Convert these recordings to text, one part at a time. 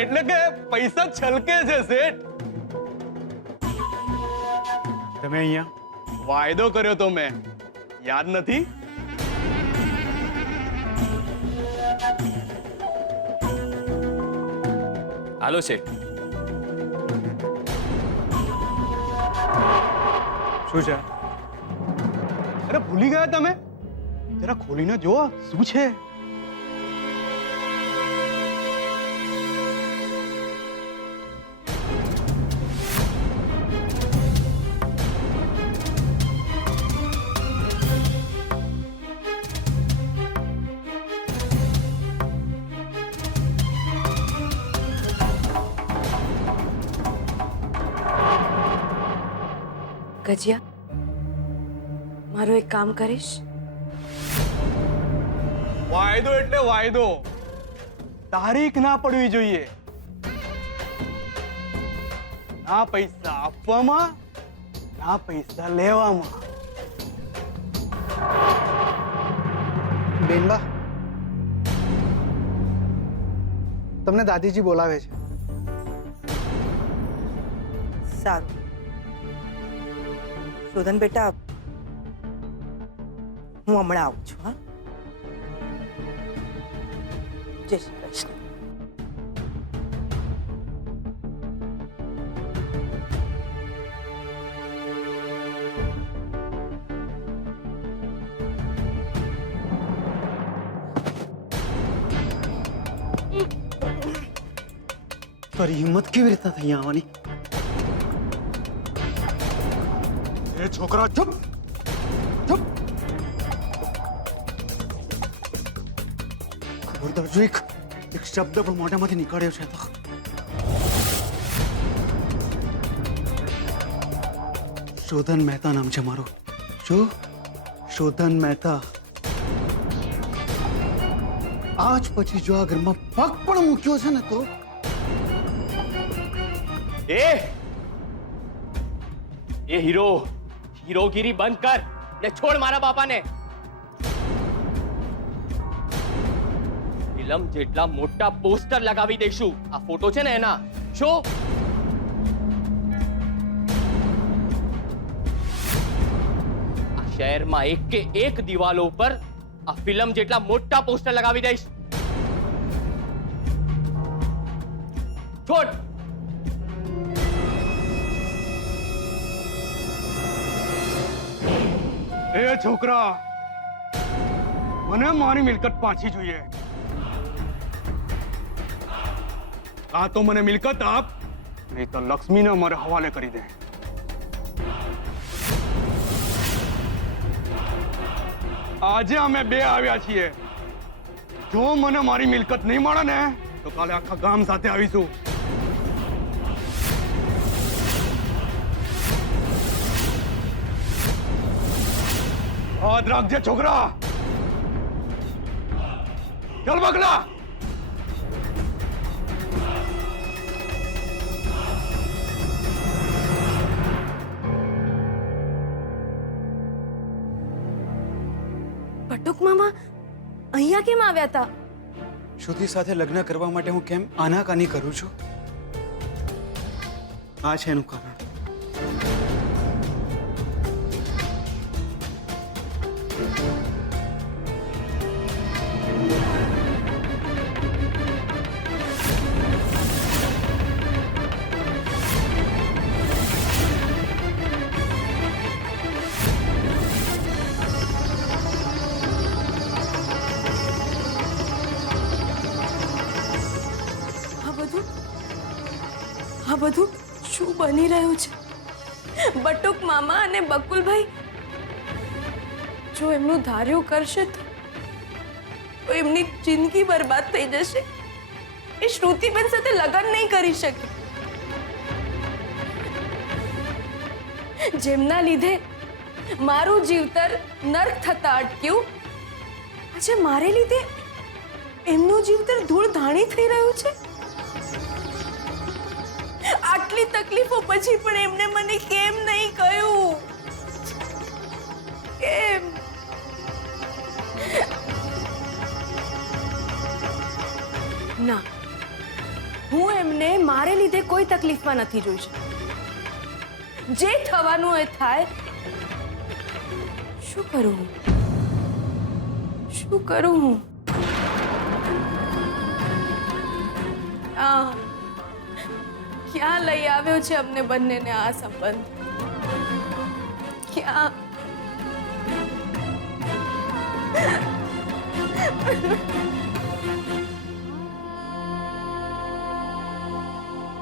એટલે કે પૈસા છલકે છે શેઠ. તમે અહીંયા વાયદો કર્યો તો મેં, યાદ નથી? હાલો શેઠ. શું છે? અરે ભૂલી ગયા તમે? જરા ખોલીને જુઓ શું છે. ગજિયા, મારું એક કામ કરીશ? વાયદો એટલે વાયદો, તારીખ ના પડવી જોઈએ. ના પૈસા આપવામાં, ના પૈસા લેવામાં. બેનબા, તમને દાદીજી બોલાવે છે. સારું. શોધન બેટા, હું હમણાં આવું છું. હા, જય શ્રી કૃષ્ણ. તારી હિંમત કેવી રીતના થઈ આવવાની? એ છોકરા ચૂપ ચૂપ. ખબરદાર જો એક શબ્દ પણ મોઢામાંથી નીકળ્યો છે તો શોધન મહેતા નામ છે મારું. શું? શોધન મહેતા. આજ પછી જો આ ઘરમાં પગ પણ મૂક્યો છે ને તો એ હીરોગીરી બંધ કર ને છોડ મારા બાપાને. ફિલ્મ જેટલા મોટા પોસ્ટર લગાવી દઈશું. આ ફોટો છે ને એના. શું? આ શહેરમાં એક કે એક દિવાલો ઉપર આ ફિલ્મ જેટલા મોટા પોસ્ટર લગાવી દઈશ. છોડ. એ છોકરા, મને મારી મિલકત પાછી જોઈએ. આ તો મને મિલકત આપ, નહીં તો લક્ષ્મીને મારે હવાલે કરી દે. આજે અમે બે આવ્યા છીએ. જો મને મારી મિલકત નહીં મળે ને તો કાલે આખા ગામ સાથે આવીશું. યાદ રાખજે છોકરા. ચાલ બગલા. બટુક મામા અહીંયા કેમ આવ્યા હતા? શ્રુતિ સાથે લગ્ન કરવા માટે હું કેમ આનાકાની કરું છું? આ છે એનું કારણ. આ બધું શું બની રહ્યું છે? બટુક મામા અને બકુલભાઈ જો એમનું ધાર્યું કરશે તો એમની જિંદગી બરબાદ થઈ જશે. એ શ્રુતિબેન સાથે લગ્ન નહીં કરી શકે. જેમના લીધે મારું જીવતર નર્ક થતા અટક્યું, આજે મારે લીધે એમનું જીવતર ધૂળ ધાણી થઈ રહ્યું છે. આટલી તકલીફો પછી પણ એમને મને કેમ નહીં કહ્યું? કેમ? ના, હું એમને મારે લીધે કોઈ તકલીફમાં નથી જોઈ શકતી. જે થવાનું એ થાય. શું કરું હું? શું કરું હું? ક્યાં લઈ આવ્યો છે અમને બંનેને આ સંબંધ? ક્યાં?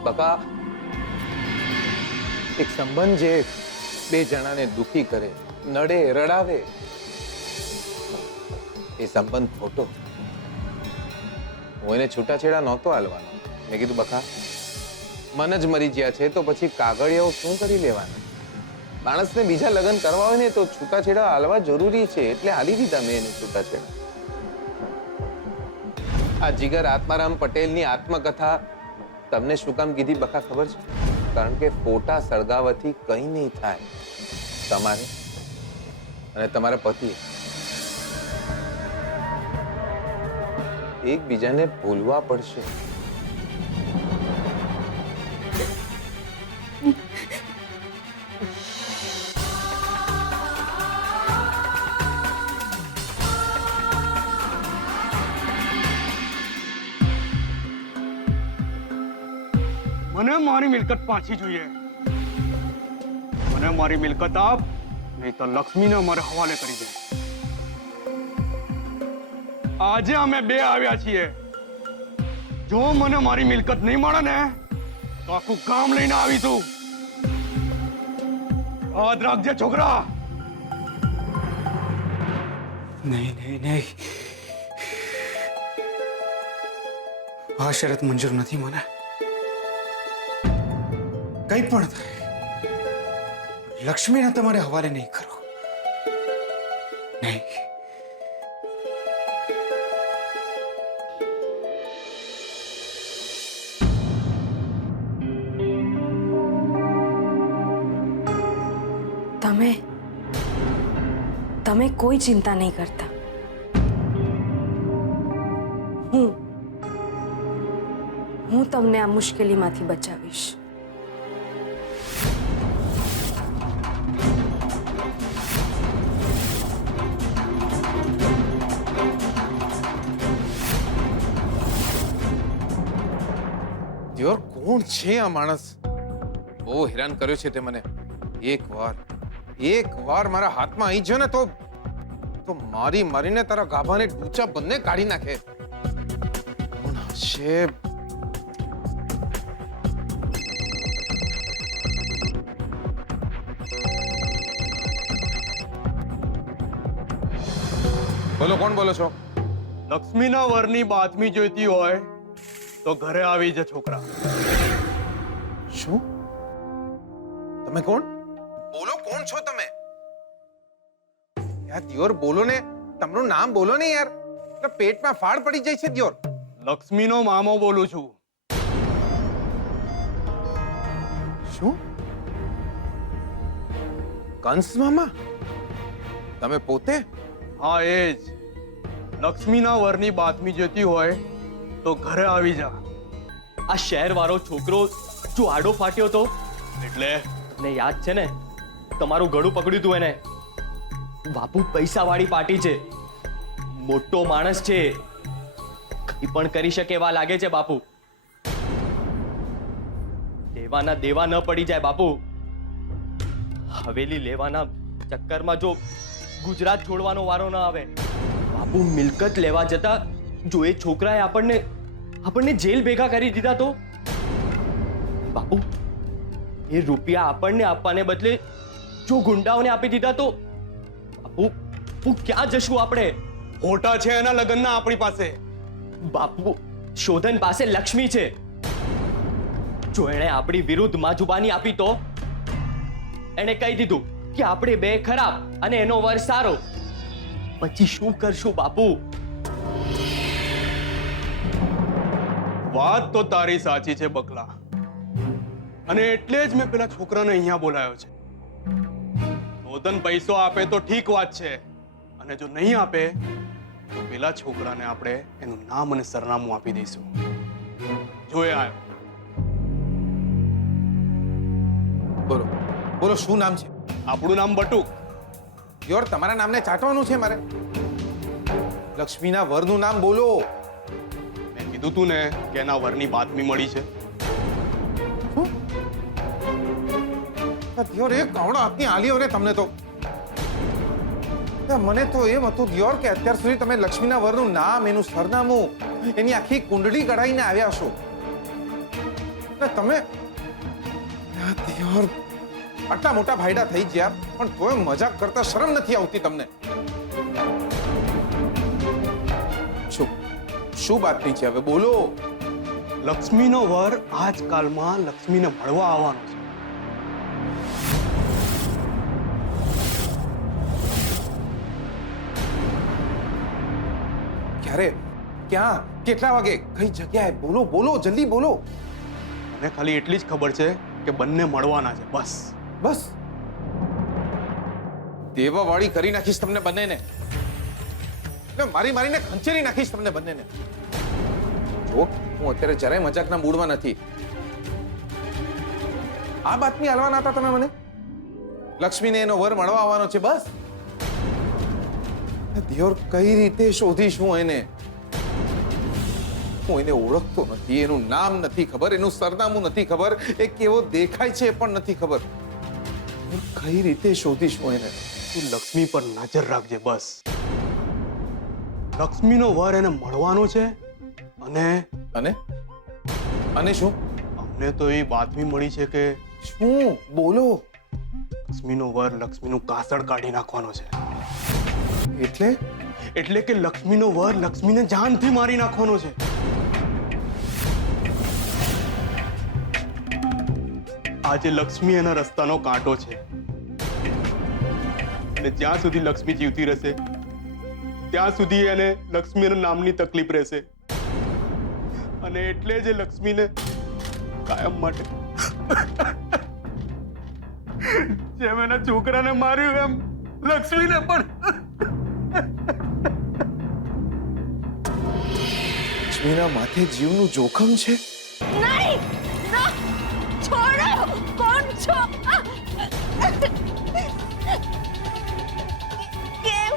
બકા, એક સંબંધ જે બે જણાને દુખી કરે, નડે, રડાવે, એ સંબંધ ખોટો. હું એને છૂટાછેડા નહોતો હાલવાનો. મેં કીધું બકા, મન જ મરી ગયા છે તો પછી કાગળિયાઓ શું કરી લેવાના? માણસને બીજા લગ્ન કરવા હોય ને તો છૂટાછેડા હાલવા જરૂરી છે, એટલે હાલી દીધા મેં એને છૂટાછેડા. આ જીગર આત્મારામ પટેલની આત્મકથા તમને શું કામ કીધી બકા ખબર છે? કારણ કે ફોટા સળગાવવાથી કંઈ નહીં થાય. તમારે અને તમારા પતિએ એકબીજાને ભૂલવા પડશે. મને મારી મિલકત પાછી જોઈએ. મને મારી મિલકત આપ, નહીં તો લક્ષ્મીને મારે હવાલે કરી દે. આજે અમે બે આવ્યા છીએ. જો મને મારી મિલકત નહીં મળે ને તો આખું ગામ લઈને આવીશું. યાદ રાખજે છોકરા. નહીં નહીં નહીં, આ શરત મંજૂર નથી મને. કંઈ પણ થાય, લક્ષ્મીને તમારે હવાલે નહીં કરો. નહીં. તમે કોઈ ચિંતા નહીં કરતા. હું તમને આ મુશ્કેલીમાંથી બચાવીશ. દિયોર, કોણ છે આ માણસ? બહુ હેરાન કર્યો છે તે મને. એક વાર મારા હાથમાં આવી ગયો ને તો મારીને તારા ગાભાને ડૂચા બંને કાઢી નાખે. કોણ હશે? બોલો, કોણ બોલો છો? લક્ષ્મીના વરની બાતમી જોઈતી હોય તો ઘરે આવી જ છોકરા. શું? તમે કોણ? બોલો, કોણ છો તમે? યાર દિયોર, બોલો ને. તમારું નામ બોલો ને યાર. એટલે પેટમાં ફાડ પડી જાય છે દિયોર. લક્ષ્મીનો મામો બોલું છું. શું? કંસ મામા? તમે પોતે? હા, એ જ. લક્ષ્મીના વરની બાતમી જોઈતી હોય તો ઘરે આવી જા. આ શહેર વાળો છોકરો જો આડો ફાટ્યો તો એટલે તમને યાદ છે ને, તમારું ગળું પકડ્યું તું એને. બાપુ પૈસા વાળી પાર્ટી છે, મોટો માણસ છે, કઈ પણ કરી શકે એવા લાગે છે બાપુ. દેવાના દેવા ન પડી જાય બાપુ. હવેલી લેવાના ચક્કરમાં જો ગુજરાત છોડવાનો વારો ન આવે બાપુ, મિલકત લેવા જતા જો એ છોકરાએ આપણને જેલ ભેગા કરી દીધા તો બાપુ, એ રૂપિયા આપણને આપવાને બદલે જો ગુંડાઓને આપી દીધા તો બાપુ ક્યાં જશું આપણે? ફોટા છે એના લગ્નના આપણી પાસે. બાપુ, શોધન પાસે લક્ષ્મી છે. જો એણે આપણી વિરુદ્ધ માજુબાની આપી તો એણે કહી દીધું કે આપણે બે ખરાબ અને એનો વર સારો. પછી શું કરશું બાપુ? વાત તો તારી સાચી છે બકલા, અને એટલે જ મેં પેલા છોકરાને અહીંયા બોલાયો છે. શોધન પૈસો આપે તો ઠીક વાત છે, અને જો નહીં આપે તો પેલા છોકરાને આપણે એનું નામ અને સરનામું આપી દઈશું. જોયે આવ્યો. બોલો બોલો, શું નામ છે? આપણું નામ બટુક. યોર તમારા નામને ચાટવાનું છે મારે? લક્ષ્મીના વરનું નામ બોલો. મેં કીધું તું ને કે એના વરની બાતમી મળી છે. દિયોર એક કવડો હાથની આલ્યો ને તમને તો. મને તો એમ હતું દિયોર કે અત્યાર સુધી તમે લક્ષ્મીના વરનું નામ, એનું સરનામું, એની આખી કુંડળી કઢાઈને આવ્યા છો. તમે દિયોર આટલા મોટા ભાઈડા થઈ ગયા પણ તોય મજાક કરતા શરમ નથી આવતી તમને? શું બાતમી છે હવે બોલો? લક્ષ્મીનો વર આજકાલમાં લક્ષ્મીને મળવા આવવાનો છે. ક્યારે? ક્યાં? કેટલા વાગે? કઈ જગ્યાએ? બોલો બોલો, જલ્દી બોલો. મને ખાલી એટલી જ ખબર છે કે બંને મળવાના છે, બસ. બસ દેવાવાળી કરી નાખીશ તમને બંનેને. મારી મારીને ખંચેરી નાખીશ તમને બંનેને. જો હું અત્યારે જરાય મજાકના મૂડમાં નથી. આ બાતમી હાલવાના હતા તમે મને? લક્ષ્મીને એનો વર મળવા આવવાનો છે, બસ. દિયોર કઈ રીતે શોધીશ હું એને? હું એને ઓળખતો નથી, એનું નામ નથી ખબર, એનું સરનામું નથી ખબર, એ કેવો દેખાય છે એ પણ નથી ખબર. કઈ રીતે શોધીશ હું એને? તું લક્ષ્મી પર નજર રાખજે, બસ. લક્ષ્મીનો વર એને મળવાનો છે. અને અને અને શું? અમને તો એ બાતમી મળી છે કે શું? બોલો. લક્ષ્મીનો વર લક્ષ્મીનું કાસળ કાઢી નાખવાનો છે. એટલે કે લક્ષ્મીનો વર લક્ષ્મીને જાનથી મારી નાખવાનો છે. આજે લક્ષ્મી એના રસ્તાનો કાંટો છે અને જ્યાં સુધી લક્ષ્મી જીવતી રહેશે ત્યાં સુધી એને લક્ષ્મીના નામની તકલીફ રહેશે. અને એટલે જ લક્ષ્મીને કાયમ માટે જેમ એના છોકરાને માર્યું એમ લક્ષ્મીને પણ. લક્ષ્મીના માથે જીવનું જોખમ છે. નહીં ના છોડો. કોણ છો? કેમ?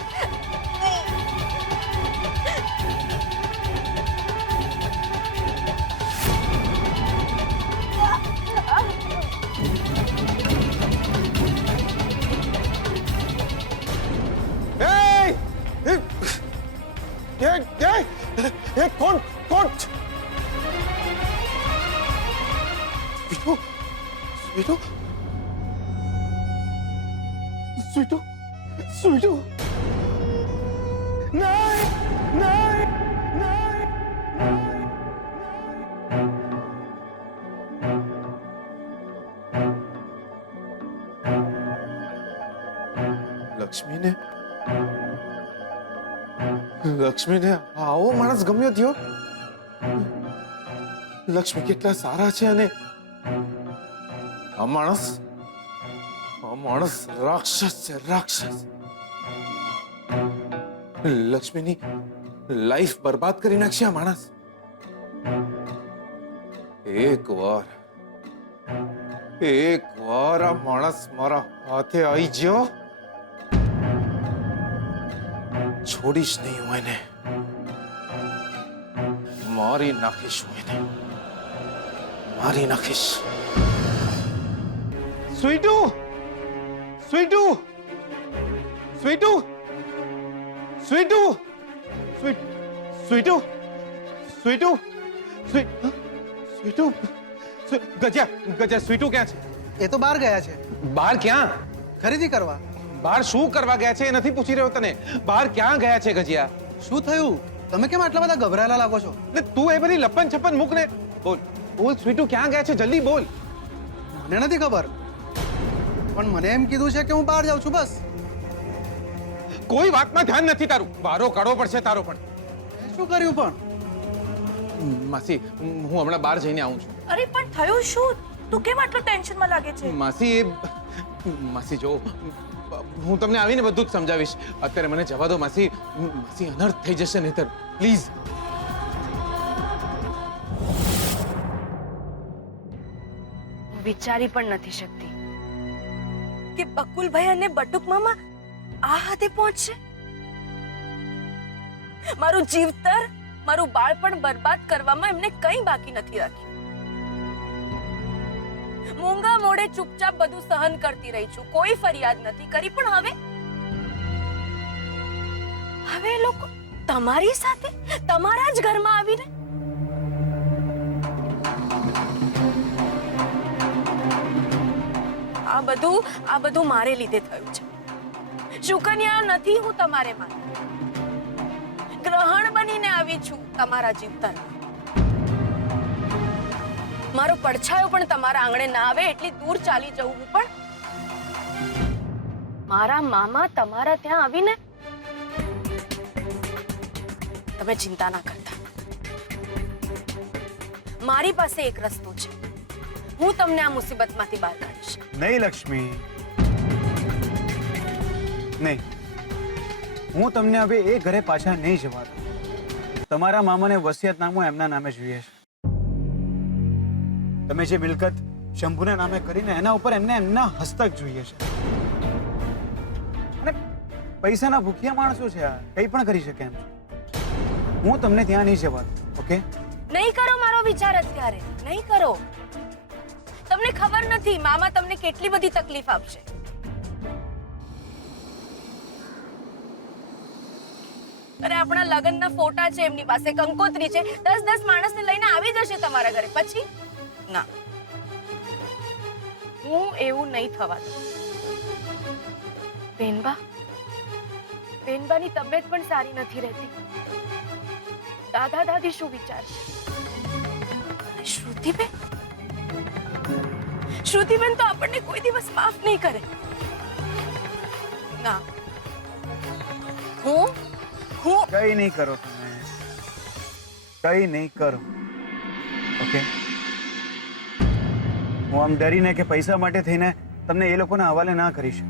કોણ કોણ? સ્વીટુ સ્વીટુ સ્વીટુ સ્વીટુ નહીં નહીં નહીં. લક્ષ્મીને આવો માણસ ગમ્યો થયો? લક્ષ્મી કેટલા સારા છે અને આ માણસ રાક્ષસ છે, રાક્ષસ. લક્ષ્મીની લાઈફ બરબાદ કરી નાખશે આ માણસ. એક વાર આ માણસ મારા હાથે આવી ગયો, છોડીશ નહીં હું એને. મારી નાખીશ હું એને, મારી નાખીશ. સ્વીટુ સ્વીટુ સ્વીટુ સ્વીટુ સ્વીટુ સ્વીટુ સ્વીટુ ગજા સ્વીટુ ક્યાં છે? એ તો બહાર ગયા છે બહાર ક્યાં? ખરીદી કરવા. બહાર શું કરવા ગયા છે એ નથી પૂછી રહ્યો તને. બહાર ક્યાં ગયા છે ગજિયા? શું થયું? તમે કેમ આટલા બધા ગભરાયેલા લાગો છો? ને તું એ બધી લપન છપન મૂક ને. બોલ બોલ સ્વીટુ ક્યાં ગયા છે? જલ્દી બોલ. મને નથી ખબર, પણ મને એમ કીધું છે કે હું બહાર જાઉં છું, બસ. કોઈ વાતમાં ધ્યાન નથી તારું. વારો કાઢવો પડશે તારો પણ. મેં શું કર્યું પણ? માસી હું હમણાં બહાર જઈને આવું છું. અરે પણ થયું શું? તું કેમ આટલો ટેન્શનમાં લાગે છે? માસી જો હું તમને આવીને બધું જ સમજાવીશ. અત્યારે મને જવા દો માસી. માસી અનર્થ થઈ જશે નહીતર. પ્લીઝ. વિચારી પણ નથી શકતી કે બકુલભાઈ અને બટુક મામા આ હાથે પહોંચશે? મારું જીવતર, મારું બાળપણ બરબાદ કરવામાં એમને કંઈ બાકી નથી રાખ્યું. મૂંગા મોઢે ચૂપચાપ બધું સહન કરતી રહી છું, કોઈ ફરિયાદ નથી કરી. પણ હવે એ લોકો તમારી સાથે, તમારા જ ઘરમાં આવીને આ બધું મારે લીધે થયું છે. શુકન્યા નથી હું તમારે માટે, ગ્રહણ બનીને આવી છું તમારા જીવતરમાં. મારો પડછાયો પણ તમારા આંગણે ના આવે એટલી દૂર ચાલી જવું હું. પણ મારા મામા તમારા ત્યાં આવીને તમે ચિંતા ના કરતા. મારી પાસે એક રસ્તો છે, હું તમને આ મુસીબતમાંથી બહાર કાઢીશ. નહીં લક્ષ્મી, નહીં, હું તમને હવે એ ઘરે પાછા નહીં જવા દઉં. તમારા મામાને વસિયતનામું એમના નામે જોઈએ છે. તમે જે મિલકત શંભુના નામે કરીને એના ઉપર એમને એમના હસ્તક જોઈએ છે. અને પૈસાના ભૂખ્યા માણસો છે, આ કંઈ પણ કરી શકે એમ છે. હું તમને ત્યાં નહીં જવા દઉં. ઓકે? નહીં કરો મારો વિચાર અત્યારે, નહીં કરો. તમને ખબર નથી મામા તમને કેટલી બધી તકલીફ આપશે. અરે આપણા લગ્નના ફોટા છે એમની પાસે, કંકોત્રી છે, 10 માણસને લઈને આવી જશે તમારા ઘરે. પછી ના, હું એવું નહીં થવા દઉં. બેનબાની તબિયત પણ સારી નથી રહેતી. દાદા દાદી શું વિચારશે? શ્રુતિબેન તો આપણને કોઈ દિવસ માફ નહીં કરે. ના, હું કઈ નહીં કરો, તમે કઈ નહીં કરો. ઓકે? હું આમ ડરીને કે પૈસા માટે થઈને તમને એ લોકોના હવાલે ના કરીશ.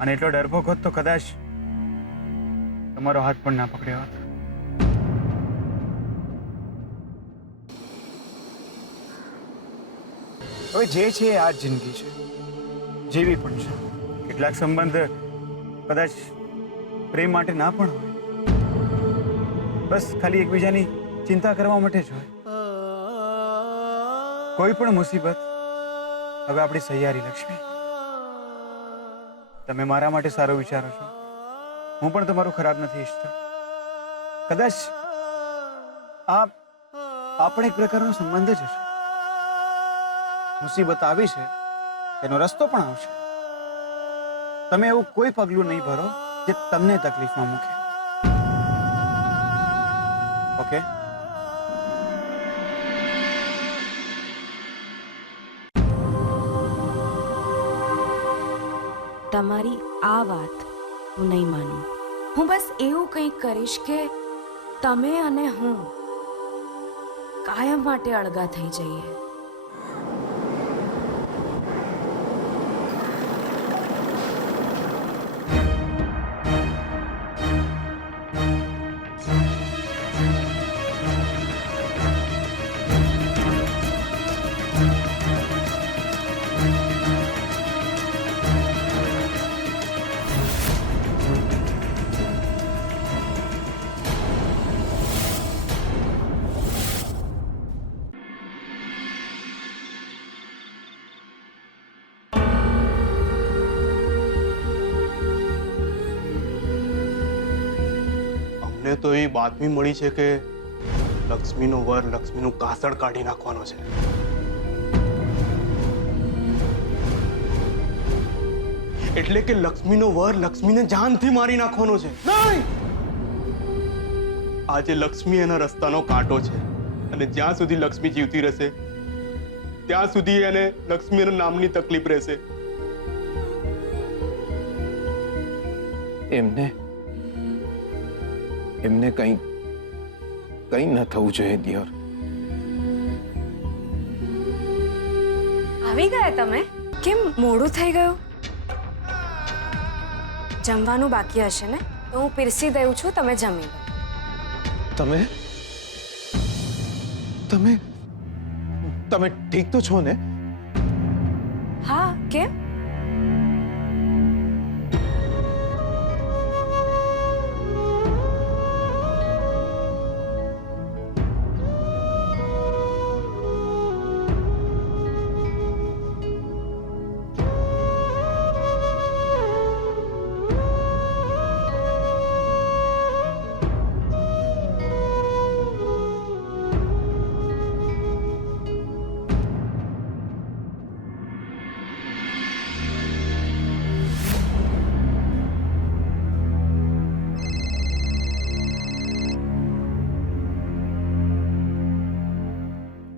અને એટલો ડરપોક હોત તો કદાચ તમારો હાથ પણ ના પકડ્યો હોત. હવે જે છે એ આ જ જિંદગી છે, જેવી પણ છે. કેટલાક સંબંધ કદાચ પ્રેમ માટે ના પણ હોય, બસ ખાલી એકબીજાની ચિંતા કરવા માટે જ હોય. કોઈ પણ મુસીબત હવે આપણી સહિયારી. લક્ષ્મી, તમે મારા માટે સારો વિચારો છો, હું પણ તમારું ખરાબ નથી ઈચ્છતો. કદાચ આ પણ એક પ્રકારનો સંબંધ જ હશે. મુસીબત આવી છે, એનો રસ્તો પણ આવશે. તમે એવું કોઈ પગલું નહીં ભરો જે તમને તકલીફમાં મૂકે. ઓકે? તમારી આ વાત હું નહીં માનું. હું બસ એવું કંઈક કરીશ કે તમે અને હું કાયમ માટે અળગા થઈ જઈએ. અમને તો એ બાતમી મળી છે કે લક્ષ્મીનો વર લક્ષ્મીનું કાસળ કાઢી નાખવાનો છે. એટલે કે લક્ષ્મીનો વર લક્ષ્મીને જાનથી મારી નાખવાનો છે. નહીં! આજે લક્ષ્મી એના રસ્તાનો કાંટો છે અને જ્યાં સુધી લક્ષ્મી જીવતી રહેશે ત્યાં સુધી એને લક્ષ્મીના નામની તકલીફ રહેશે. એમને કંઈ ન થવું જોઈએ દિયોર. આવી ગયા તમે? કેમ મોડું થઈ ગયું? જમવાનું બાકી હશે ને? તો હું પીરસી દઉં છું, તમે જમી લો. તમે ઠીક તો છો ને? હા, કેમ?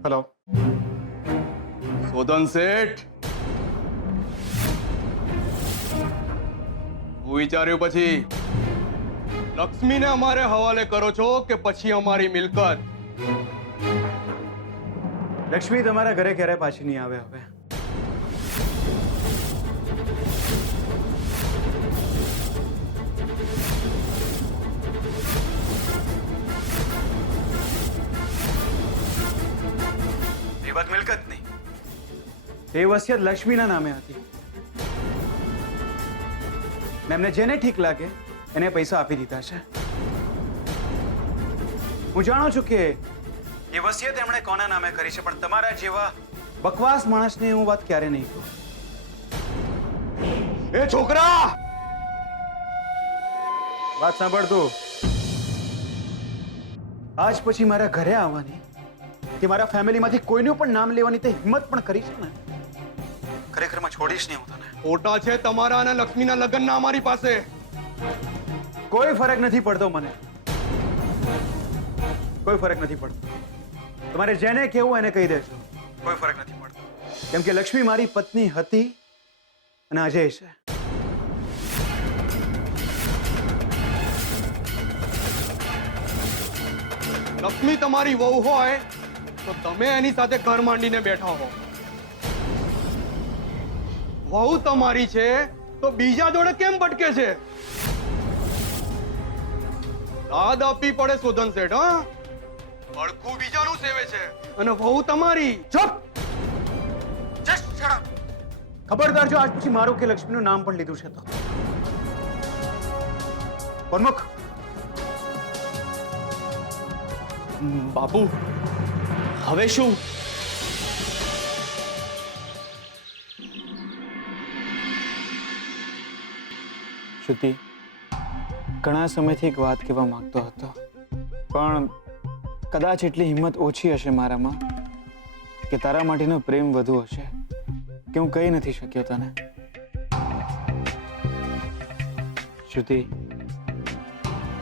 હેલો. સોદન શેઠ, હું વિચાર્યું પછી લક્ષ્મીને અમારે હવાલે કરો છો કે પછી અમારી મિલકત? લક્ષ્મી તમારા ઘરે ક્યારે પાછી નહીં આવે હવે. એ વાત મિલકત નહીં, એ વસિયત લક્ષ્મીના નામે હતી. ને એમને જેને ઠીક લાગે એને પૈસા આપી દીધા છે. હું જાણું છું કે એ વસિયત એમણે કોના નામે કરી છે, પણ તમારા જેવા બકવાસ માણસને હું વાત ક્યારે નહીં કહું. એ છોકરા, વાત સાંભળ તું. આજ પછી મારા ઘરે આવવાની કે મારા ફેમિલીમાંથી કોઈનું પણ નામ લેવાની તે હિંમત પણ કરી છે ને, ખરેખરમાં છોડીશ નહીં હું તને. ખોટા છે તમારા અને લક્ષ્મીના લગ્નના અમારી પાસે. કોઈ ફરક નથી પડતો મને, કોઈ ફરક નથી પડતો. તમારે જેને કહેવું એને કહી દેજો, કોઈ ફરક નથી પડતો. કેમ કે લક્ષ્મી મારી પત્ની હતી અને અજય છે. લક્ષ્મી તમારી વહુ હોય તો તમે એની સાથે ઘર માંડીને બેઠા હો. વહુ તમારી છે તો બીજા જોડે કેમ ભટકે છે? દાદ આપવી પડે સોદન શેઠ. હા, અડખું બીજાનું સેવે છે અને વહુ તમારી. ચૂપ! Just shut up! ખબરદાર જો આજ પછી મારું કે લક્ષ્મીનું નામ પણ લીધું છે તો પ્રમુખ. બાપુ, હવે શું? શ્રુતિ, ઘણા સમયથી એક વાત કહેવા માંગતો હતો, પણ કદાચ એટલી હિંમત ઓછી હશે મારામાં કે તારા માટેનો પ્રેમ વધુ હશે કે હું કહી નથી શક્યો તને. શ્રુતિ,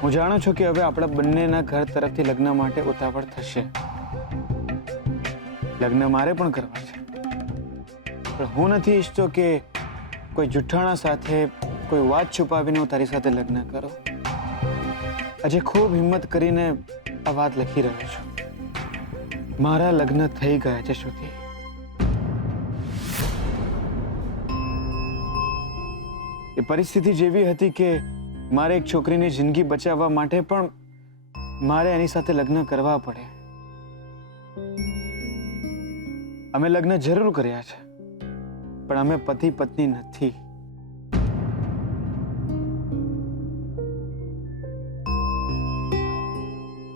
હું જાણું છું કે હવે આપણા બંનેના ઘર તરફથી લગ્ન માટે ઉતાવળ થશે. લગ્ન મારે પણ કરવા છે, પણ હું નથી ઈચ્છતો કે કોઈ જુઠ્ઠાણા સાથે કોઈ વાત છુપાવીને હું તારી સાથે લગ્ન કરો. આજે ખૂબ હિંમત કરીને આ વાત લખી રહ્યો છું. મારા લગ્ન થઈ ગયા છે શ્રુતિ. એ પરિસ્થિતિ જેવી હતી કે મારે એક છોકરીની જિંદગી બચાવવા માટે પણ મારે એની સાથે લગ્ન કરવા પડે. અમે લગ્ન જરૂર કર્યા છે, પણ અમે પતિ પત્ની નથી.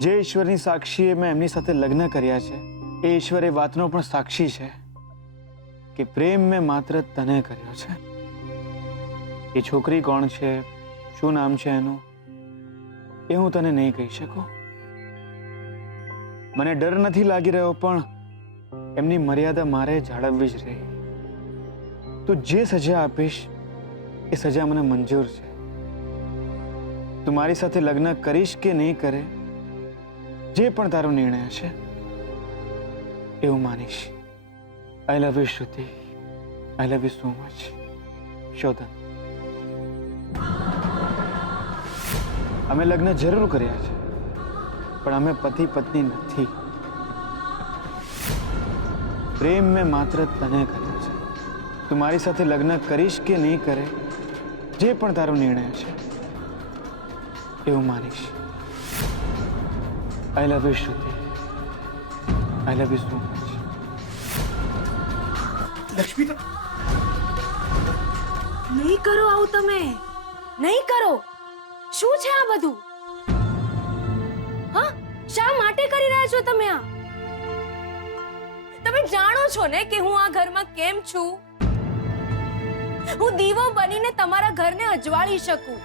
જે ઈશ્વરની સાક્ષીએ મેં એમની સાથે લગ્ન કર્યા છે એ ઈશ્વર એ વાતનો પણ સાક્ષી છે કે પ્રેમ મેં માત્ર તને કર્યો છે. એ છોકરી કોણ છે, શું નામ છે એનું, એ હું તને નહીં કહી શકું. મને ડર નથી લાગી રહ્યો, પણ એમની મર્યાદા મારે જાળવવી જ રહી. તું જે સજા આપીશ એ સજા મને મંજૂર છે. તું મારી સાથે લગ્ન કરીશ કે નહીં કરે, જે પણ તારો નિર્ણય હશે એ હું માનીશ. I love you Shruti, I love you so much. Shodhan, અમે લગ્ન જરૂર કર્યા છે, પણ અમે પતિ પત્ની નથી. પ્રેમ મેં માત્ર તને કર્યો છે. તું મારી સાથે લગ્ન કરીશ કે નહીં કરે, જે પણ તારો નિર્ણય હશે એ હું માનીશ. I love you Shruti, I love you so much. Lakshmi, તો નહીં કરો આવું, તમે નહીં કરો. શું છે આ બધું? હા, શા માટે કરી રહ્યા છો તમે આ? તમે જાણો છો ને કે હું આ ઘરમાં કેમ છું. હું દીવો બનીને તમારા ઘરને અજવાળી શકું,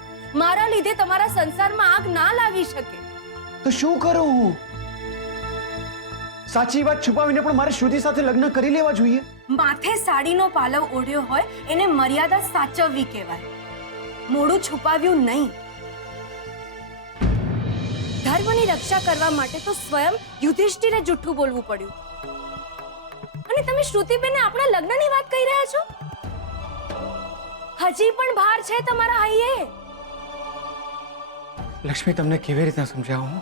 મારા લીધે તમારા સંસારમાં આગ ના લાગી શકે. તો શું કરું હું? સાચી વાત છુપાવીને પણ મારે શ્રુતિ સાથે લગ્ન કરી લેવા જોઈએ. માથે સાડીનો પાલવ ઓઢ્યો હોય એને મર્યાદા સાચવવી કહેવાય, મોઢું છુપાવ્યું નહીં. ધર્મની રક્ષા કરવા માટે તો સ્વયં યુધિષ્ઠિરે જુઠ્ઠું બોલવું પડ્યું. અને તમે શ્રુતિબેનને આપણા લગ્નની વાત કહી રહ્યા છો? હજી પણ ભાર છે તમારા હૈયે. લક્ષ્મી, તમને કેવી રીતના સમજાવું?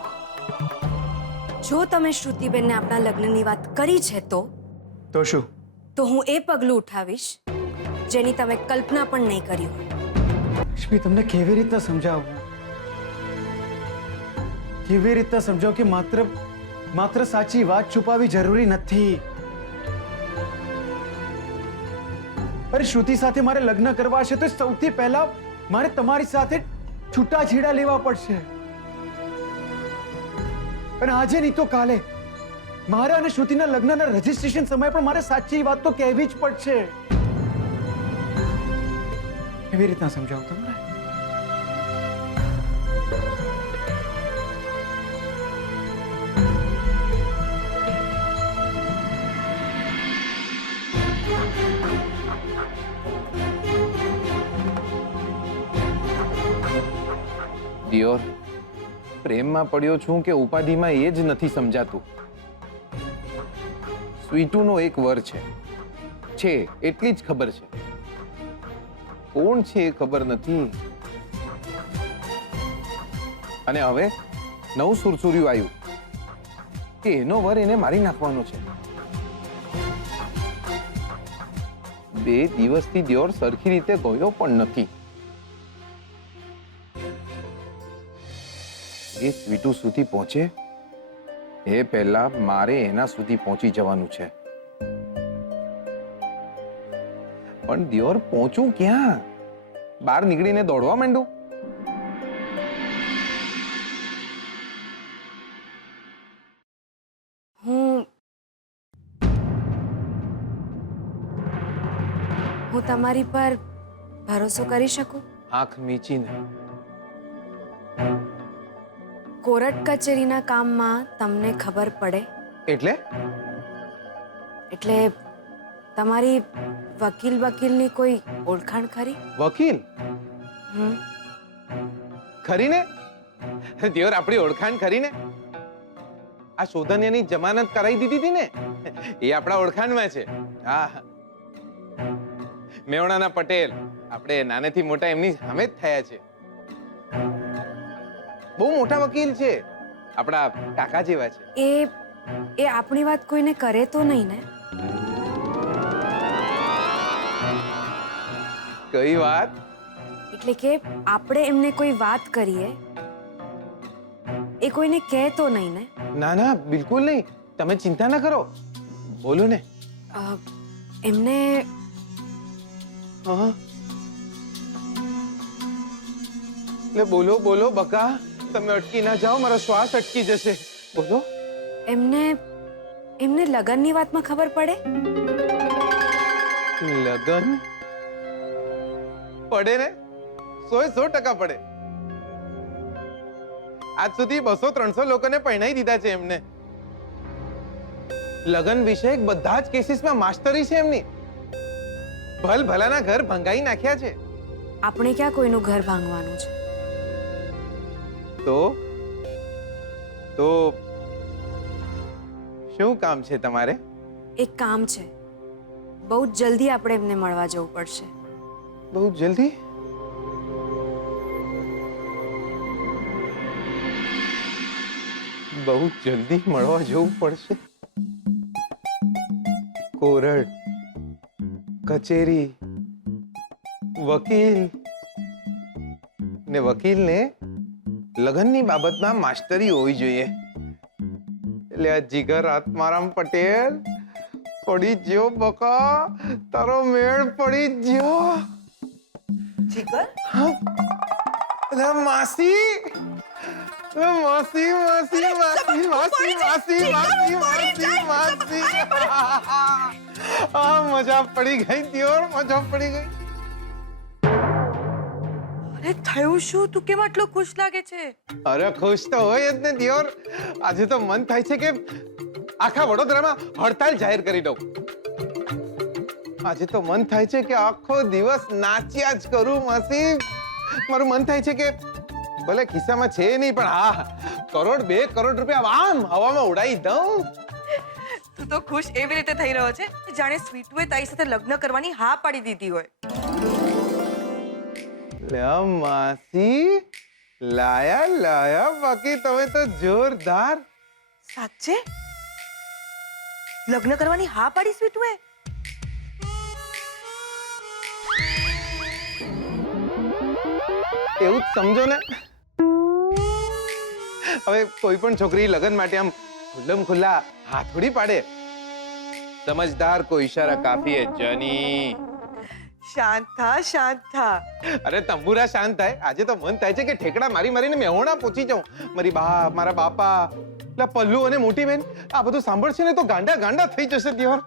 જો તમે શ્રુતિબેનને આપણા લગ્નની વાત કરી છે તો શું? તો હું એ પગલું ઉઠાવીશ જેની તમે કલ્પના પણ નહીં કરી હોય. લક્ષ્મી, તમને કેવી રીતના સમજાવું? કેવી રીતના સમજાવું કે માત્ર સાચી વાત છુપાવી જરૂરી નથી. અરે શ્રુતિ સાથે મારે લગ્ન કરવા છે તો સૌથી પહેલા મારે તમારી સાથે છૂટાછેડા લેવા પડશે. અને આજે નહીં તો કાલે મારા અને શ્રુતિના લગ્નના રજીસ્ટ્રેશન સમયે પણ મારે સાચી વાત તો કહેવી જ પડશે. કેવી રીતના સમજાવું તમને? દિયોર, પ્રેમમાં પડ્યો છું કે ઉપાધિમાં એ જ નથી સમજાતું. સ્વીટુનો એક વર છે એટલી જ ખબર છે. કોણ છે એ ખબર નથી. અને હવે નવું સુરસુર્યું આવ્યું કે એનો વર એને મારી નાખવાનો છે. 2 દિવસથી દિયોર સરખી રીતે ગયો પણ નથી. એ સ્વીટુ સુધી પહોંચે એ પહેલા મારે એના સુધી પહોંચી જવાનું છે. પણ દિયોર પહોંચું ક્યાં? બહાર નીકળીને દોડવા માંડું? હું તમારી પર ભરોસો કરી શકું? આંખ મીચીને. કોર્ટ કચેરીના કામમાં તમને ખબર પડે એટલે તમારી વકીલની કોઈ ઓળખાણ ખરી? વકીલ હમ ખરીને? દિયોર, આપણી ઓળખાણ ખરીને. આ શોધનિયાની જમાનત કરાવી દીધી હતી ને, એ આપણા ઓળખાણમાં છે. હા, મેવણાના પટેલ. આપણે નાનેથી મોટા એમની સામે જ થયા છે. બહુ મોટા વકીલ છે, આપણા કાકા જેવા છે. એ આપણી વાત કોઈને કરે તો નહીં ને? કઈ વાત? એટલે કે આપણે એમને કોઈ વાત કરીએ એ કોઈને કહે તો નહીં ને? ના ના, બિલકુલ નહીં. તમે ચિંતા ના કરો, બોલો ને. એમને હા, એટલે બોલો બોલો બકા, તમે અટકી ના જાઓ, મારો શ્વાસ અટકી જશે. બોલો. એમને લગનની વાતમાં ખબર પડે? લગન પડે ને? 100% પડે. આજ સુધી 200-300 લોકોને પરણાઈ દીધા છે એમને. લગન વિશે બધા જ કેસીસમાં માસ્ટરી છે એમની. ભલાના ઘર ભંગાઈ નાખ્યા છે. આપણે ક્યાં કોઈનું ઘર ભાંગવાનું છે? તો શું કામ છે તમારે? એક કામ છે, બહુ જ જલ્દી આપણે એમને મળવા જવું પડશે. બહુ જલ્દી? બહુ જલ્દી મળવા જવું પડશે? કોર્ટ કચેરી, વકીલ ને વકીલને લગનની બાબતમાં માસ્ટરી હોવી જોઈએ. એટલે આ જીગર આત્મારામ પટેલ પડી જ્યો બકા, તારો મેળ પડી જ્યો. જીગર, અલા માસી, માસી માસી માસી માસી માસી માસી માસી માસી. આ મજા પડી ગઈ દિયોર, મજા પડી ગઈ. અરે થયું શું? તું કેમ આટલો ખુશ લાગે છે? અરે ખુશ તો હોય જ ને દિયોર. આજે તો મન થાય છે કે આખા વડોદરામાં હડતાલ જાહેર કરી દઉં. આજે તો મન થાય છે કે આખો દિવસ નાચ્યા જ કરું માસી. મારું મન થાય છે કે ભલે ખિસ્સામાં છે નહીં પણ 1-2 કરોડ રૂપિયા આમ હવામાં ઉડાઈ દઉં. તું તું તો ખુશ એવી રીતે થઈ રહ્યો છે કે જાણે સ્વીટુએ તારી સાથે લગ્ન કરવાની હા પાડી દીધી હોય. લે માસી, લાયા બાકી તમે તો જોરદાર. સાચે લગ્ન કરવાની હા પાડી સ્વીટુએ? એવું જ સમજો ને. હવે કોઈ પણ છોકરી લગ્ન માટે આમ ખુલ્લમ ખુલ્લા હાથ થોડી પાડે. સમજદાર કો ઈશારા કાફી હે જાની. શાંત થા. અરે તંબુરા શાંત થાય. આજે તો મન થાય છે કે ઠેકડા મારી મારીને મેહોણા પહોંચી જાઉં. મારી બા, મારા બાપા, પેલા પલ્લુ અને મોટી બેન આ બધું સાંભળશે ને તો ગાંડા થઈ જશે દિયોર.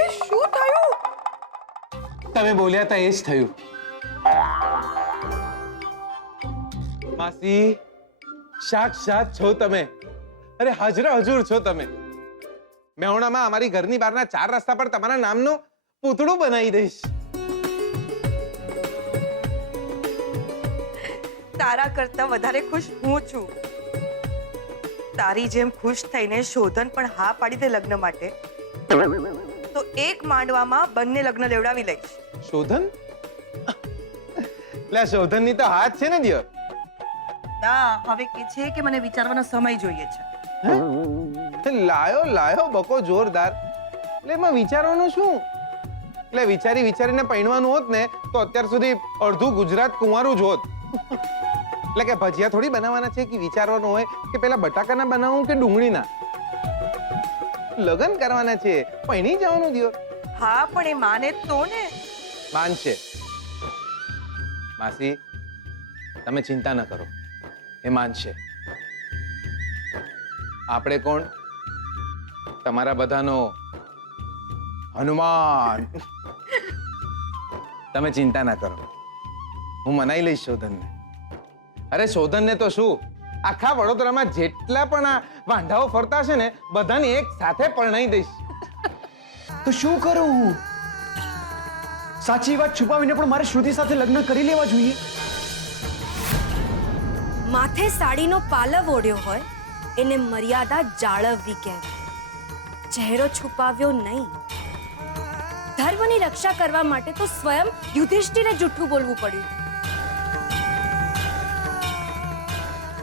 એ શું થયું? તમે બોલ્યા હતા એ જ થયું. માસી, સાક્ષાત છો તમે. અરે હાજરા હજુર છો તમે. મેહોણામાં અમારી ઘરની બહારના 4 રસ્તા પર તમારા નામનું પૂતળું બનાવી દઈશ. તારા કરતા વધારે ખુશ હું છું. તારી જેમ ખુશ થઈને શોધન પણ હા પાડી દે લગ્ન માટે તો એક માંડવામાં બંને લગ્ન લેવડાવી લઈશ. શોધન? લે શોધનની તો હાથ છે ને દિયોર. ના, હવે કે છે કે મને વિચારવાનો સમય જોઈએ છે. લાયો બકો જોરદાર. એટલે એમાં વિચારવાનું શું? એટલે વિચારીને પૈણવાનું હોત ને તો અત્યાર સુધી અડધું ગુજરાત કુંવારું જ હોત. એટલે કે ભજીયા થોડી બનાવવાના છે કે વિચારવાનું હોય કે પેલા બટાકાના બનાવું કે ડુંગળીના. લગ્ન કરવાના છે, પૈણી જવાનું દિયોર. હા, પણ એ માને તો ને. માનશે. માસી, તમે ચિંતા ન કરો, એ માનશે. આપણે કોણ? તમારા બધાનો હનુમાન. તમે ચિંતા ના કરો, હું મનાઈ લઈશ શોધનને. અરે શોધનને તો શું, આખા વડોદરામાં જેટલા પણ આ વાંઢાઓ ફરતા છે ને બધાને એક સાથે પરણાઈ દઈશ. તો શું કરું હું? સાચી વાત છુપાવીને પણ મારે શ્રુતિ સાથે લગ્ન કરી લેવા જોઈએ. માથે સાડીનો પાલવ ઓઢ્યો હોય એને મર્યાદા જાળવવી કહેવાય. ચહેરો છુપાવ્યો નહીં. ધર્મની રક્ષા કરવા માટે તો સ્વયં યુધિષ્ઠિરે જૂઠું બોલવું પડ્યું.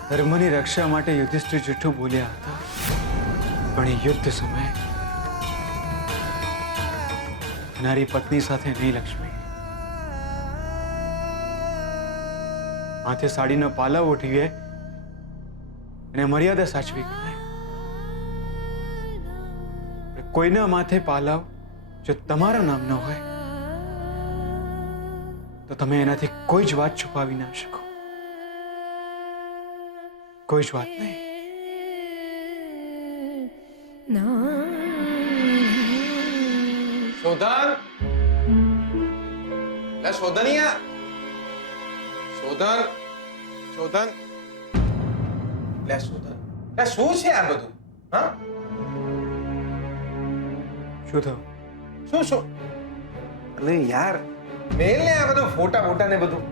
ધર્મની રક્ષા માટે યુધિષ્ઠિર જૂઠું બોલ્યા હતા, પણ એ યુદ્ધ સમયે નારી પત્ની સાથે નહીં લક્ષ્મી. માથે સાડીનો પાલવ ઓઢીએ અને મર્યાદા સાચવી ગણાય. કોઈના માથે પાલવ જો તમારા નામનો હોય તો તમે એનાથી કોઈ જ વાત છુપાવી ના શકો. કોઈ જ વાત નહીં. શોધન, લે શોધનિયા, શોધન, લે શોધન, લે શું છે આ બધું? હા, શું થયું? શું? અરે યાર, મેલ ને આ બધું ફોટા ને બધું.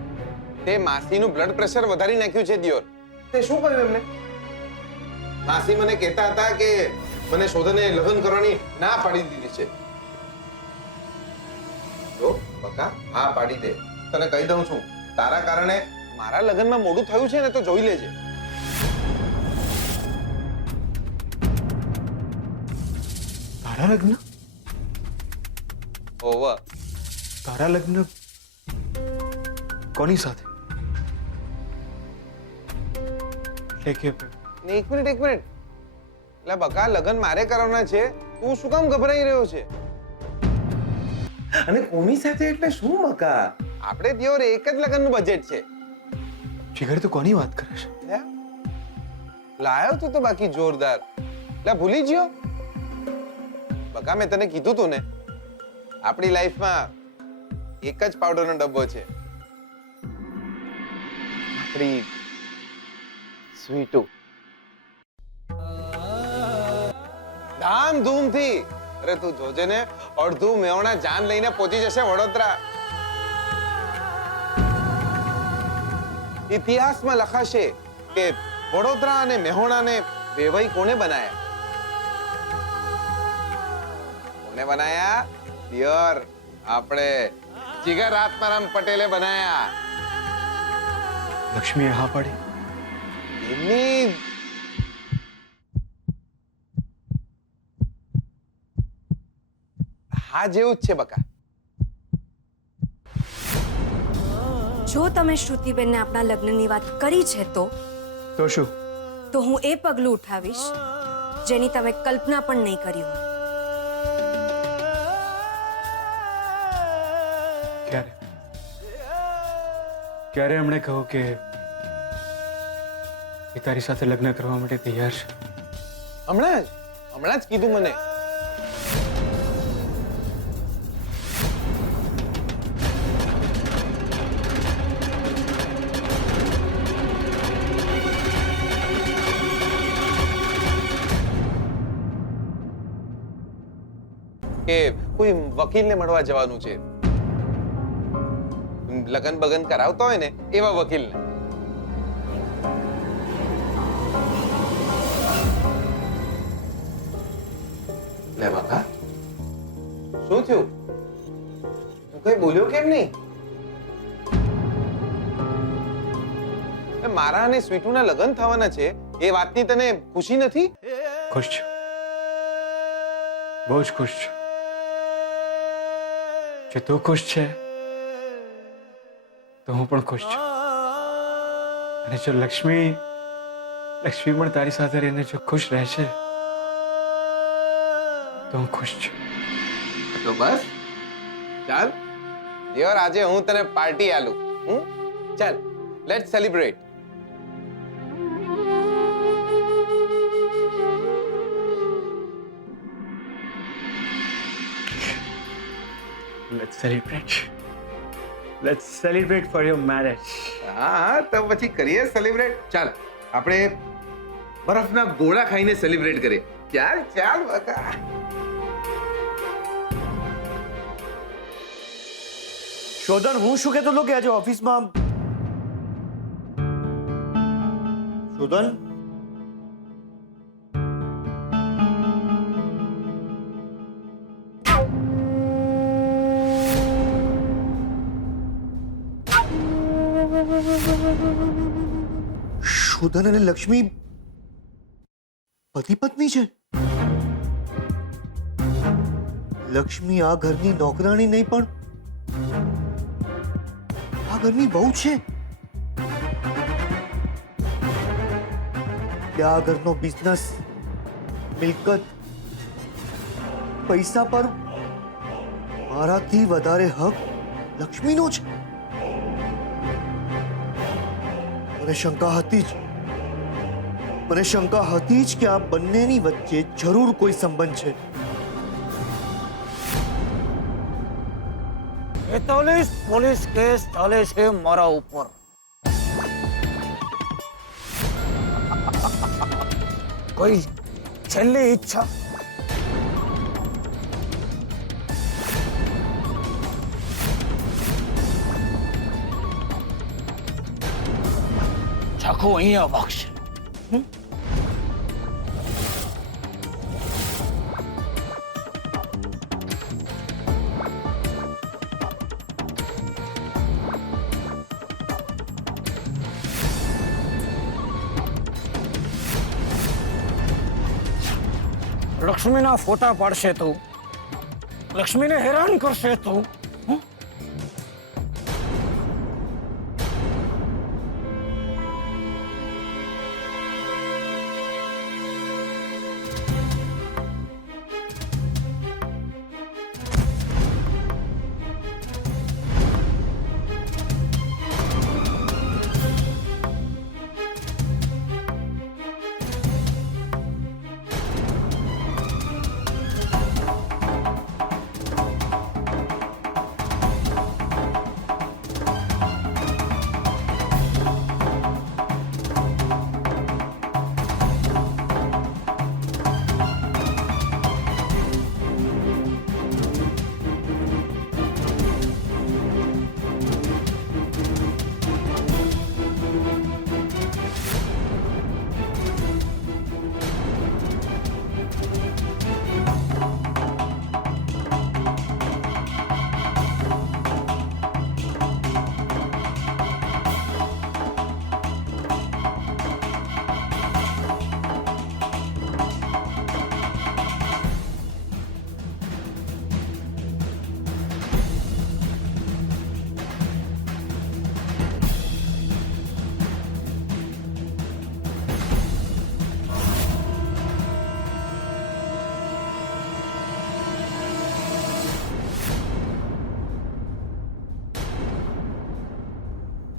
તે માસીનું બ્લડ પ્રેશર વધારી નાખ્યું છે દિયોર. તે શું કર્યું એમને? માસી મને કહેતા હતા કે મને શોધને લગ્ન કરવાની ના પાડી દીધી છે. જો બકા, હા પાડી દે. તને કહી દઉં છું, તારા કારણે મારા લગ્નમાં મોડું થયું છે ને તો જોઈ લેજે. તારા લગ્ન? ઓવર. તારા લગ્ન કોની સાથે? એટલે કે એક મિનિટ. એટલે બકા, લગ્ન મારે કરવાના છે, તું શું કામ ગભરાઈ રહ્યો છે? અને કોની સાથે એટલે શું બકા? આપણે દિયોર એક જ લગ્નનું બજેટ છે. જીગર, તું કોની વાત કરે છે? લાયો તું તો બાકી જોરદાર. લે ભૂલી ગયો બકા, મેં તને કીધું તું ને, આપણી લાઈફમાં એક જ પાવડરનો ડબ્બો છે, આપણી સ્વીટુ. ધામધૂમથી. અરે તું જોજે ને, અડધું મેહોણા જાન લઈને પહોંચી જશે વડોદરા. ઇતિહાસમાં લખાશે કે વડોદરા અને મેહોણાને વેવાઈ કોને બનાયા. કોને બનાયા? ડિયર, આપણે જીગર આત્મારામ પટેલે બનાયા. લક્ષ્મીએ હા પાડી. એમની હા જેવું જ છે બકા. જો તમે શ્રુતિબેનને આપણા લગ્નની વાત કરી છે તો શું? તો હું એ પગલું ઉઠાવીશ જેની તમે કલ્પના પણ નહીં કરી હોય. ક્યારે ક્યારે એમણે કહ્યું કે એ તારી સાથે લગ્ન કરવા માટે તૈયાર છે? હમણાં જ કીધું મને. કે કોઈ વકીલને મળવા જવાનું છે. લગન બગન કરાવતો હોય ને એવા વકીલને. લે બકા, શું થયું? તું કઈ બોલ્યો કેમ નહીં? મારા અને સ્વીટુના લગન થવાના છે એ વાતની તને ખુશી નથી? ખુશ છું, બહુ જ ખુશ છું. જો તું ખુશ છે તો હું પણ ખુશ છું. અને જો લક્ષ્મી પણ તારી સાથે રહીને જો ખુશ રહેશે તો હું ખુશ છું. તો બસ ચાલ ડિયર, આજે હું તને પાર્ટી આલું. ચાલ, let's celebrate. Let's celebrate for your marriage. હા, તો પછી કરીએ સેલિબ્રેટ. ચાલ, આપણે બરફના ગોળા ખાઈને સેલિબ્રેટ કરીએ. ચાલ ચાલ બકા. શોધન, હું શું કહેતો હતો કે આજે ઓફિસમાં શોધન શોધન અને લક્ષ્મી પતિ પત્ની છે. લક્ષ્મી આ ઘરની નોકરાણી નહીં પણ આ ઘરની બહુ છે. આ ઘરનો બિઝનેસ, મિલકત, પૈસા પર મારાથી વધારે હક લક્ષ્મીનો છે. મને શંકા હતી જ કે આ બંનેની વચ્ચે જરૂર કોઈ સંબંધ છે. 43 પોલીસ કેસ ચાલે છે મારા ઉપર. કોઈ છેલ્લી ઈચ્છા? ચાકુ અહીંયા વાગશે. લક્ષ્મીના ફોટા પાડશે તું, લક્ષ્મીને હેરાન કરશે તું.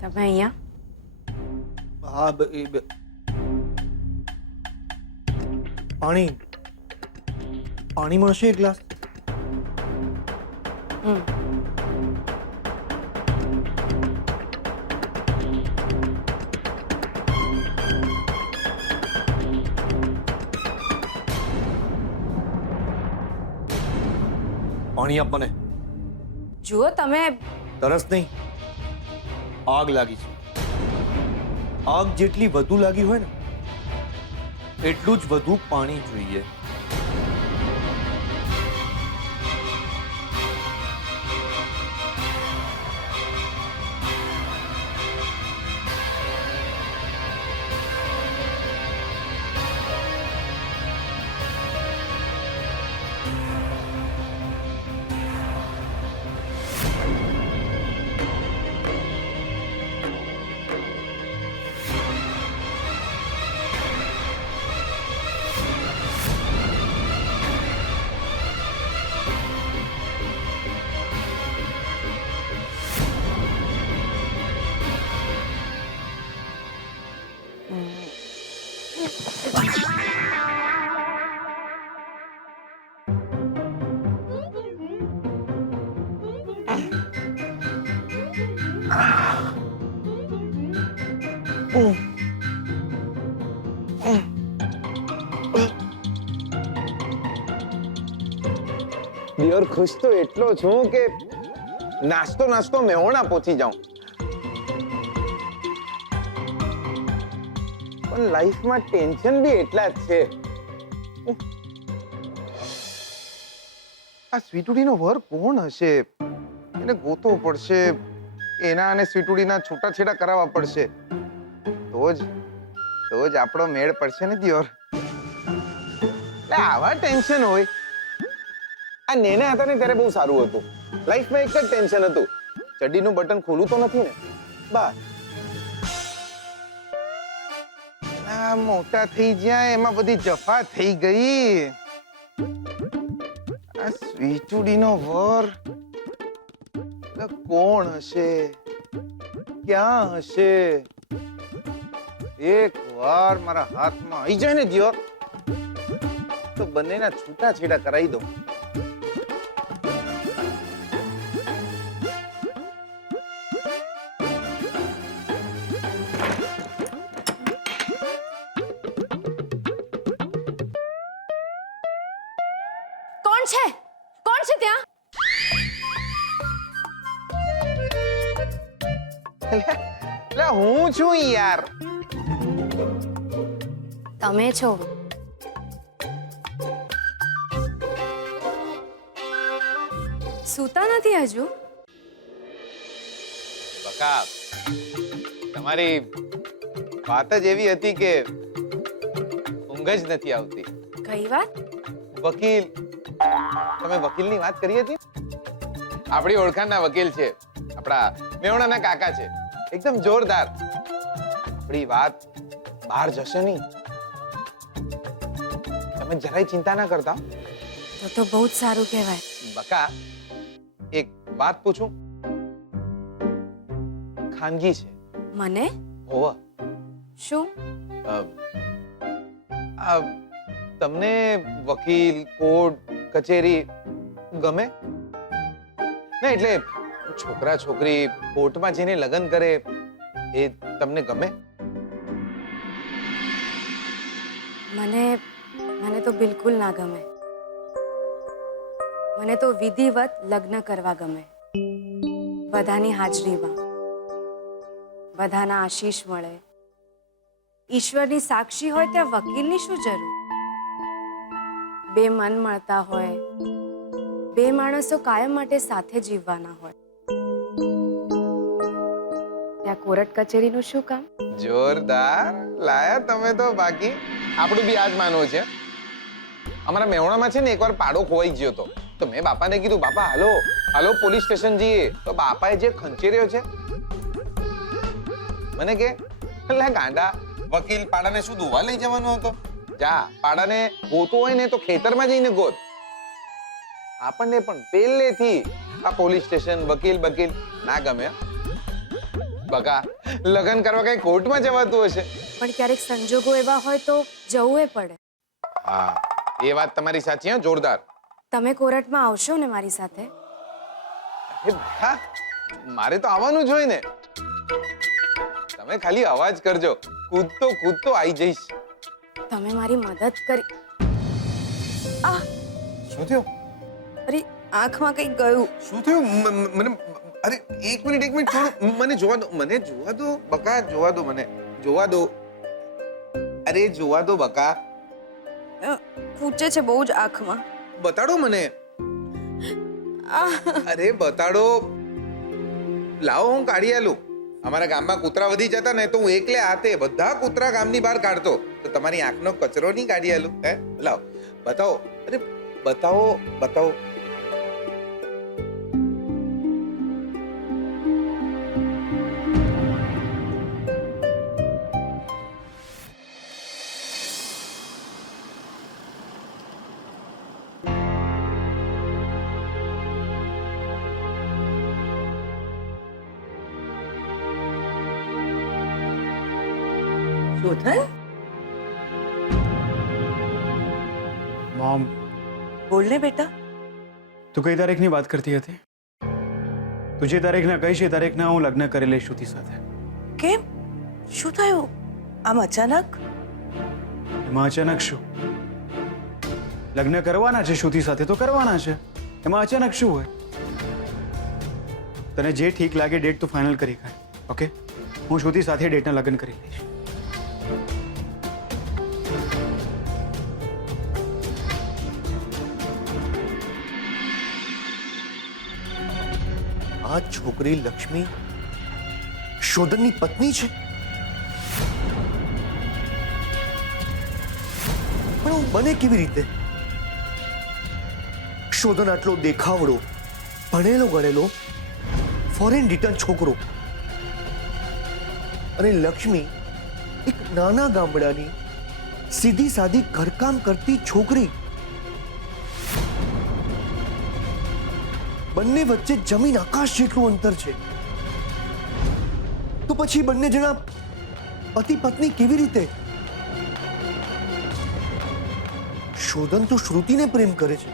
તમે અહીંયા હા પાણી પાણી મળશે એક ગ્લાસ? હમ પાણી આપ મને. જુઓ તમે તરસ નહીં, આગ લાગી છે. આગ જેટલી વધુ લાગી હોય ને એટલું જ વધુ પાણી જોઈએ. દિયોર ખુશ તો એટલો છું કે નાસ્તો નાસ્તો મેહોણા પહોંચી જાઉં. પણ લાઈફમાં ટેન્શન બી એટલા જ છે. આ સ્વીટુડીનો વર કોણ હશે? એને ગોતવો પડશે, એના અને સ્વીટુડીના છૂટાછેડા કરાવવા પડશે, તો જ આપણો મેળ પડશે ને દિયોર. આવા ટેન્શન હોય. આ નેના હતા ને ત્યારે બહુ સારું હતું. લાઈફમાં એક જ ટેન્શન હતું, ચડ્ડીનું બટન ખોલું તો નથી ને, બસ. આ મોટા થઈ ગયા એમાં બધી જફા થઈ ગઈ. આ સ્વીટુડીનો વર કોણ હશે, ક્યાં હશે? એક વાર મારા હાથમાં આવી જાય ને દિયોર તો બંનેના છૂટા છેડા કરાવી દઉં. કોણ છે ત્યાં? એટલે હું છું યાર. તમે છો. સૂતા નથી હજુ? બકા, તમારી વાત જ એવી હતી કે ઊંઘ જ નથી આવતી. કઈ વાત? વકીલ, તમે વકીલની વાત કરી હતી? આપણી ઓળખાણના વકીલ છે, આપણા મેહોણાના કાકા છે, એકદમ જોરદાર. આપણી વાત બહાર જશે નહીં, તમે જરાય ચિંતા ના કરતા. તો બહુ જ સારું કહેવાય. બકા, એક વાત પૂછું? ખાનગી છે. મને? હોવા. શું? તમને વકીલ, કોર્ટ, કચેરી ગમે? ના, એટલે છોકરા છોકરી કોર્ટમાં જઈને લગ્ન કરે એ તમને ગમે? મને તો બિલકુલ ના ગમે. મને તો વિધિવત લગ્ન કરવા ગમે, બધાની હાજરીમાં, બધાના આશીષ મળે, ઈશ્વરની સાક્ષી હોય ત્યાં વકીલની શું જરૂર? બે મન મળતા હોય, બે માણસો કાયમ માટે સાથે જીવવાના હોય, ત્યાં કોર્ટ કચેરીનું શું કામ? જોરદાર લાયા તમે તો. બાકી આપણું બી આજ માનવું છે. અમારા મેહોણામાં છે ને એકવાર પાડો ખોવાઈ ગયો હતો, તો મેં બાપાને કીધું, બાપા હાલો હાલો પોલીસ સ્ટેશન જઈએ. તો બાપાએ જે ખંચેર્યો છે, મને કે લે ગાંડા, વકીલ પાડાને શું દુવા લઈ જવાનો હતો? જા, પાડાને ગોતો હોય ને તો ખેતરમાં જઈને ગોત. આપણને પણ પહેલેથી આ પોલીસ સ્ટેશન, વકીલ બકીલ ના ગમે. બકા લગ્ન કરવા કઈ કોર્ટમાં જવાતું હશે? પણ ક્યારેક સંજોગો એવા હોય તો જવું પડે. હા, એ વાત તમારી સાચી, હા, જોરદાર. તમે કોર્ટમાં આવશો ને મારી સાથે? એ બકા, મારે તો આવવાનું જ હોય ને. તમે ખાલી અવાજ કરજો, કૂદતો આવી જઈશ. તમે મારી મદદ કરી. આ શું થયું? અરે આંખમાં કંઈક ગયું. શું થયું? મને અરે એક મિનિટ થોડું મને જોવા દો બકા, જોવા દો મને, જોવા દો. અરે જોવા દો બકા, પૂછે છે બહુ જ આંખમાં. બતાડો મને. અરે બતાડો. લાવો હું કાઢી આલું. અમારા ગામમાં કૂતરા વધી જતા ને તો હું એકલે હાથે બધા કૂતરા ગામની બહાર કાઢતો, તો તમારી આંખનો કચરો નહીં કાઢી આલું. હે, લાવો બતાવો. અરે બતાવો. શોધન, मॉम, બોલ ને બેટા. તું કઈ તારીખની વાત કરતી હતી? તું જે તારીખના કહીશ એ તારીખના હું લગ્ન કરી લઈશ શ્રુતિ સાથે. કેમ? શું થયું આમ અચાનક? એમાં અચાનક શું? લગ્ન કરવાના છે શ્રુતિ સાથે તો કરવાના છે, એમાં અચાનક શું હોય? તને જે ઠીક લાગે ડેટ તું ફાઇનલ કરી કાઢ. ઓકે, હું શ્રુતિ સાથે ડેટના લગ્ન કરી લઈશ. આ છોકરી લક્ષ્મી શોધનની પત્ની છે, પણ હું બને કેવી રીતે? શોધન આટલો દેખાવડો, ભણેલો ગણેલો, ફોરેન રિટર્ન છોકરો, અને લક્ષ્મી એક નાના ગામડાની સીધી સાદી ઘરકામ કરતી છોકરી. બંને વચ્ચે જમીન આકાશ જેટલું અંતર છે. તો પછી બંને જણા પતિ પત્ની કેવી રીતે? શોધન તો શ્રુતિને પ્રેમ કરે છે,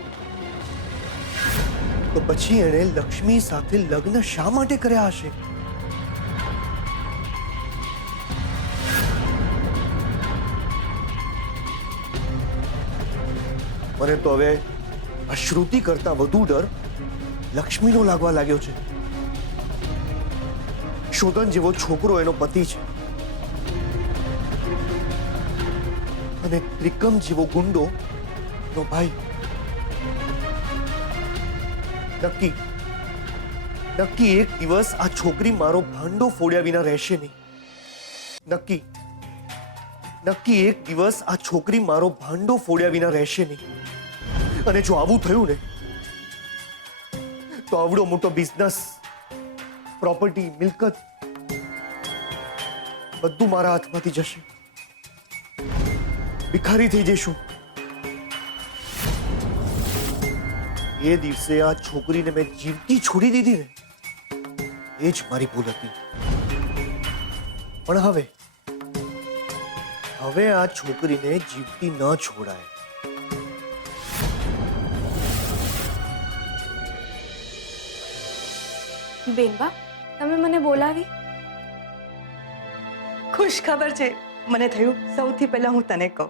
તો પછી એણે લક્ષ્મી સાથે લગ્ન શા માટે કર્યા હશે? મને તો હવે આ શ્રુતિ કરતા વધુ ડર લક્ષ્મીનો લાગવા લાગ્યો છે. શોધન જેવો છોકરો એનો પતિ છે, અને ત્રિકમ જેવો ગુંડો એનો ભાઈ. નક્કી એક દિવસ આ છોકરી મારો ભાંડો ફોડ્યા વિના રહેશે નહીં. નક્કી એક દિવસ આ છોકરી મારો ભાંડો ફોડ્યા વિના રહેશે નહીં. અને જો આવું થયું ને તો આવડો મોટો બિઝનેસ, પ્રોપર્ટી, મિલકત બધું મારા હાથમાંથી જશે. ભિખારી થઈ જઈશું. એ દિવસે આ છોકરીને મેં જીવતી છોડી દીધી ને, એ જ મારી ભૂલ હતી. પણ હવે આ છોકરીને જીવતી ન છોડાય. બેનબા, તમે મને બોલાવી? ખુશ ખબર છે. મને થયું સૌથી પહેલા હું તને કહું.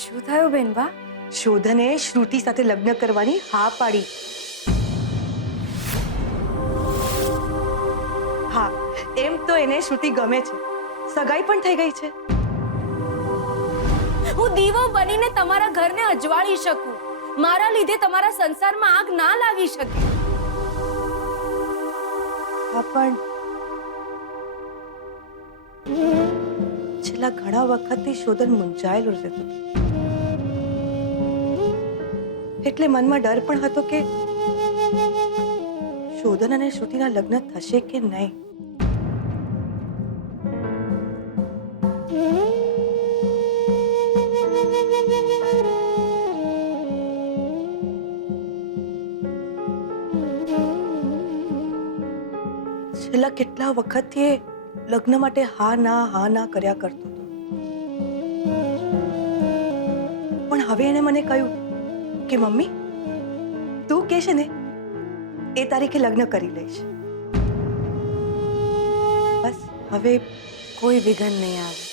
શું થયું બેનબા? શોધને શ્રુતિ સાથે લગ્ન કરવાની હા પાડી. હા, એમ તો એને શ્રુતિ ગમે છે, સગાઈ પણ થઈ ગઈ છે. હું દીવો બનીને તમારા ઘરને અજવાળી શકું, મારા લીધે તમારા સંસારમાં આગ ના લાગી શકે. હા, પણ છેલ્લા ઘણા વખતથી શોધન મૂંઝાયેલો રહેતો, એટલે મનમાં ડર પણ હતો કે શોધન અને શ્રુતિના લગ્ન થશે કે નહીં. છેલ્લા કેટલા વખતથી એ લગ્ન માટે હા ના કર્યા કરતો હતો, પણ હવે એણે મને કહ્યું કે મમ્મી તું કહે છે ને એ તારીખે લગ્ન કરી લઈશ. બસ હવે કોઈ વિઘન નહીં આવે.